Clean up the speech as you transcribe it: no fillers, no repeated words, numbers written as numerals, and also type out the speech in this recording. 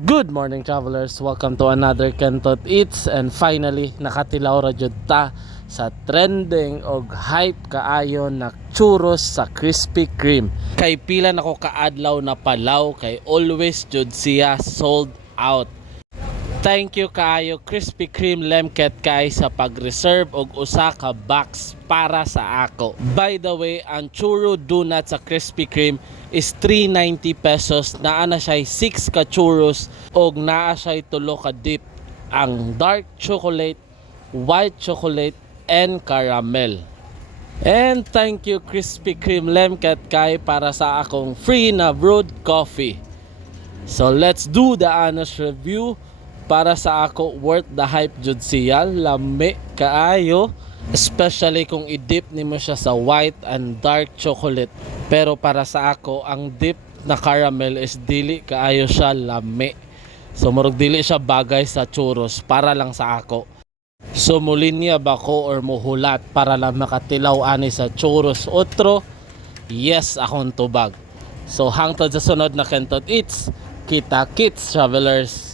Good morning travelers, welcome to another Kentot Eats. And finally nakatilaw ra jud ta sa trending og hype kaayo na churros sa Krispy Kreme. Kay pila nako kaadlaw na palaw kay always jud siya sold out. Thank you kaayo Krispy Kreme Lemket kay sa pag-reserve og usa ka box para sa ako. By the way, ang churro donut sa Krispy Kreme is 390 pesos. Naa na siya 6 ka churros og naa siya 3 ka dip. Ang dark chocolate, white chocolate, and caramel. And thank you Krispy Kreme Lemket kay para sa akong free na brewed coffee. So let's do the honest review. Para sa ako, worth the hype jud siya, lami kaayo, especially kung i-dip nimo siya sa white and dark chocolate. Pero para sa ako, ang dip na caramel is dili kaayo siya lami. So murag dili siya bagay sa churros para lang sa ako. So mulinya ba ko or muhulat para lang makatilaw ani sa churros otro? Yes, akong tubag. So hangtod sa sunod na Kentot Eats, kita kits travelers.